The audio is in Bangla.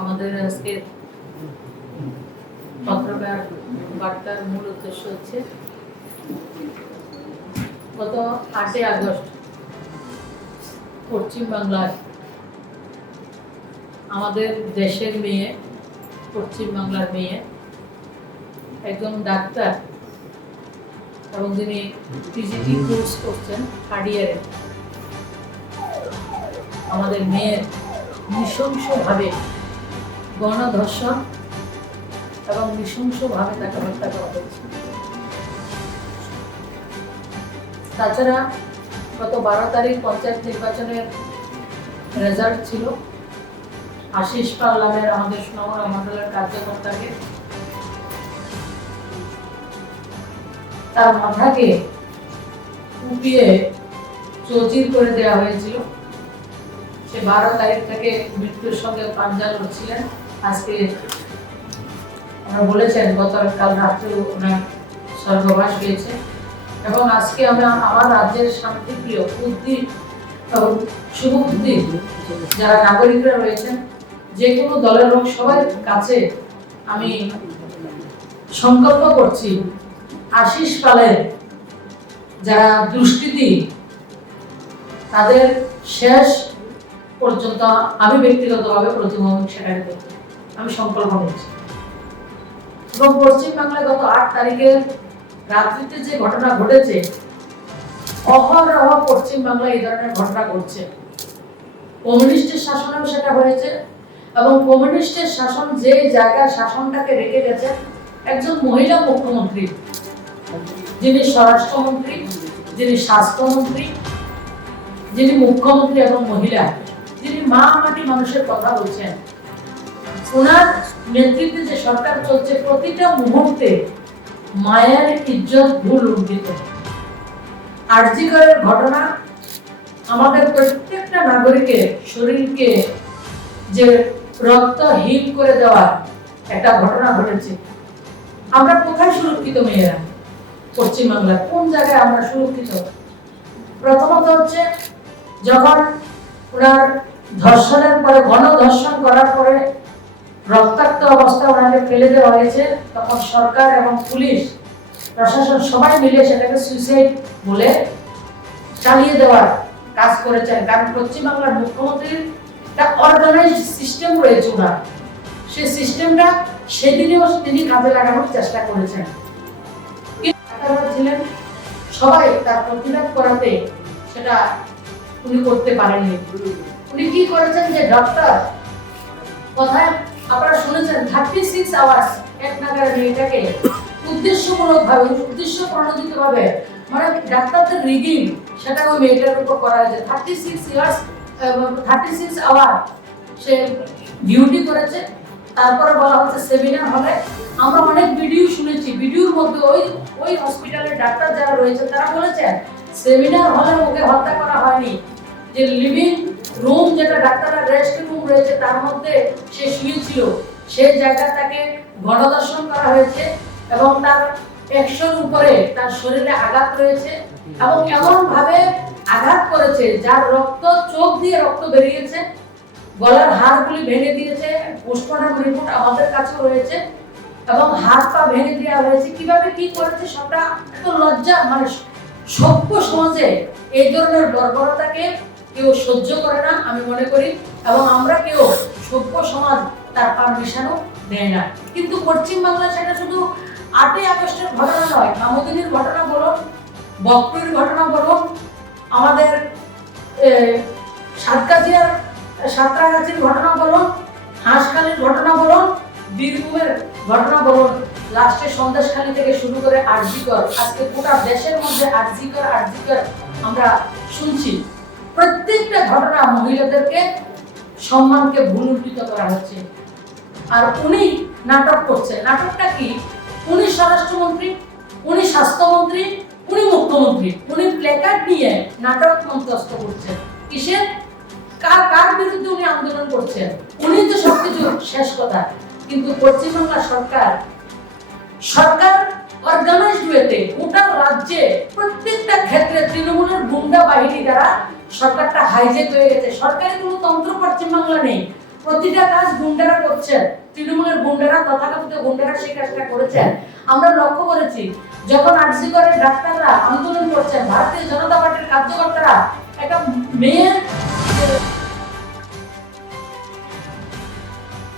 আমাদের আজকে পত্রকার বার্তার মূল উদ্দেশ্য হচ্ছে গত আটই আগস্ট পশ্চিমবাংলায় আমাদের দেশের মেয়ে পশ্চিমবাংলার মেয়ে, একজন ডাক্তার এবং যিনি পিজিটি কোর্স করছেন থার্ড ইয়ারে আমাদের মেয়ের নৃশংসভাবে গণধর্ষণ এবং নৃশংসভাবে তাকে হত্যা করা হয়েছে। তাছাড়া গত বারো তারিখ পঞ্চায়েত নির্বাচনের রেজাল্ট ছিল। আশিস পাল নামের আমাদের সোনামুড়া মন্ডলের কার্যকর্তাকে তার মাথাকে কুপিয়ে চৌচির করে দেওয়া হয়েছিল। সে বারো তারিখ থেকে মৃত্যুর সঙ্গে পাঞ্জা লড়ছিলেন। আজকে আমরা বলেছেন রাত্রে ওনার স্বর্গবাস হয়েছে। এবং আজকে আমরা আমার রাজ্যের শান্তিপ্রিয় বুদ্ধি এবং যারা নাগরিকরা রয়েছেন, যে কোনো দলের হোক, সবার কাছে আমি সংকল্প করছি, আশিস পালের যারা দুষ্কৃতী, তাদের শেষ পর্যন্ত আমি ব্যক্তিগতভাবে প্রতিমন্ত্রী সেখানে করতে আমি সংকল্প নিচ্ছি এবং পশ্চিমবাংলায় গত আট তারিখের রাত্রিতে যে ঘটনা ঘটেছে, অহরহ পশ্চিমবাংলায় এই ধরনের ঘটনা ঘটছে। কমিউনিস্টের শাসনেও সেটা হয়েছে এবং কমিউনিস্টের শাসন যে জায়গায় শাসনটাকে রেখে গেছে, একজন মহিলা মুখ্যমন্ত্রী, যিনি স্বরাষ্ট্রমন্ত্রী, যিনি স্বাস্থ্যমন্ত্রী, যিনি মুখ্যমন্ত্রী এবং মহিলা, যিনি মা মাটি মানুষের কথা বলছেন ওনার নেতৃত্বে যে সরকার চলছে, প্রতিটা মুহূর্তে মায়ের ইজ্জত ভুল আর্জিকরের ঘটনা আমাদের প্রত্যেকটা নাগরিকের শরীরকে যে করে দেওয়ার একটা ঘটনা ঘটেছে। আমরা কোথায় সুরক্ষিত মেয়েরা? পশ্চিমবাংলার কোন জায়গায় আমরা সুরক্ষিত? প্রথমত হচ্ছে, যখন ওনার ধর্ষণের পরে, গণধর্ষণ করার পরে রক্তাক্ত অবস্থা ওনাকে ফেলে দেওয়া হয়েছে। তখন সরকার এবং পুলিশ, প্রশাসন সবাই মিলে সেটাকে সুইসাইড বলে চালিয়ে দেওয়ার কাজ করেছেন। কারণ পশ্চিমবাংলার মুখ্যমন্ত্রীর একটা অর্গানাইজ সিস্টেম রয়েছে ওনার। সেই সিস্টেমটা সেদিনেও তিনি কাজে লাগানোর চেষ্টা করেছেন। ছিলেন, সবাই তার প্রতিবাদ করাতে সেটা উনি করতে পারেননি। উনি কি করেছেন যে ডক্টর কথায় আপনারা শুনেছেন থার্টি সিক্স আওয়ার্স এক নাগারে মেয়েটাকে উদ্দেশ্যমূলক ভাবে উদ্দেশ্য প্রণোদিত ভাবে মানে ডাক্তারদের রিগিং সেটা ওই মেয়েটার উপর করা হয়েছে। Thirty six years thirty six hour সে ডিউটি করেছে। তারপরে বলা হচ্ছে সেমিনার হবে। আমরা অনেক ভিডিও শুনেছি। ভিডিওর মধ্যে ওই ওই হসপিটালের ডাক্তার যারা রয়েছে, তারা বলেছেন সেমিনার হলে ওকে হত্যা করা হয়নি। যে লিভিং রুম যেটা ডাক্তারের রেস্ট রুম রয়েছে, তার মধ্যে সে শুয়েছিল সেই জায়গা তাকে গণদর্শন করা হয়েছে এবং তার একশোর উপরে তার শরীরে আঘাত রয়েছে এবং এমন ভাবে আঘাত করেছে যার রক্ত, চোখ দিয়ে রক্ত বেরিয়েছে, গলার হাড়গুলি ভেঙে দিয়েছে পোস্টমর্টম রিপোর্ট আমাদের কাছে রয়েছে এবং হাত পা ভেঙে দেওয়া হয়েছে। কীভাবে কি করেছে সবটা এত লজ্জা মানে সভ্য সমাজে এই ধরনের বর্বরতাকে কেউ সহ্য করে না, আমি মনে করি, এবং আমরা কেউ সভ্য সমাজ তার পারমিশনও দেয় না। কিন্তু পশ্চিমবাংলা সেটা শুধু আটই আগস্টের ঘটনা নয় মামুদিনীর ঘটনা বলুন বকটুরির ঘটনা বলুন, আমাদের সাতকাজিয়ার সাঁতরাগাছির ঘটনা বলুন, হাঁসখালির ঘটনা বলুন, বীরভূমের ঘটনা বলুন, লাস্টে সন্দেশখালী থেকে শুরু করে আরজিকর, আজকে গোটা দেশের মধ্যে আরজিকর আরজিকর আমরা শুনছি। প্রত্যেকটা ঘটনা মহিলাদেরকে সম্মানকে ভুলুণ্ঠিত করা হচ্ছে। আর উনি নাটক করছেন। নাটকটা কি? উনি স্বরাষ্ট্রমন্ত্রী, উনি স্বাস্থ্যমন্ত্রী, উনি মুখ্যমন্ত্রী। উনি প্লেকার্ড নিয়ে নাটক মন্তস্থ করছেন। কিসের? কার কার বিরুদ্ধে উনি আন্দোলন করছেন? উনি তো সবকিছু শেষ কথা। কিন্তু পশ্চিমবাংলা সরকার সরকার অর্গানাইজড ওয়েতে গোটা রাজ্যে প্রত্যেকটা ক্ষেত্রে তৃণমূলের গুন্ডা বাহিনী দ্বারা সরকারটা হাইজেক হয়ে গেছে সরকারি কোনো তন্ত্র পশ্চিমবাংলা নেই। প্রতিটা কাজ গুন্ডারা করছেন। তৃণমূলের গুন্ডারা, তথাকথিত গুন্ডারা সেই কাজটা করেছেন। আমরা লক্ষ্য করেছি, যখন আরজি করে ডাক্তাররা আন্দোলন করছেন, ভারতীয় জনতা পার্টির কার্যকর্তারা, একটা মেয়ের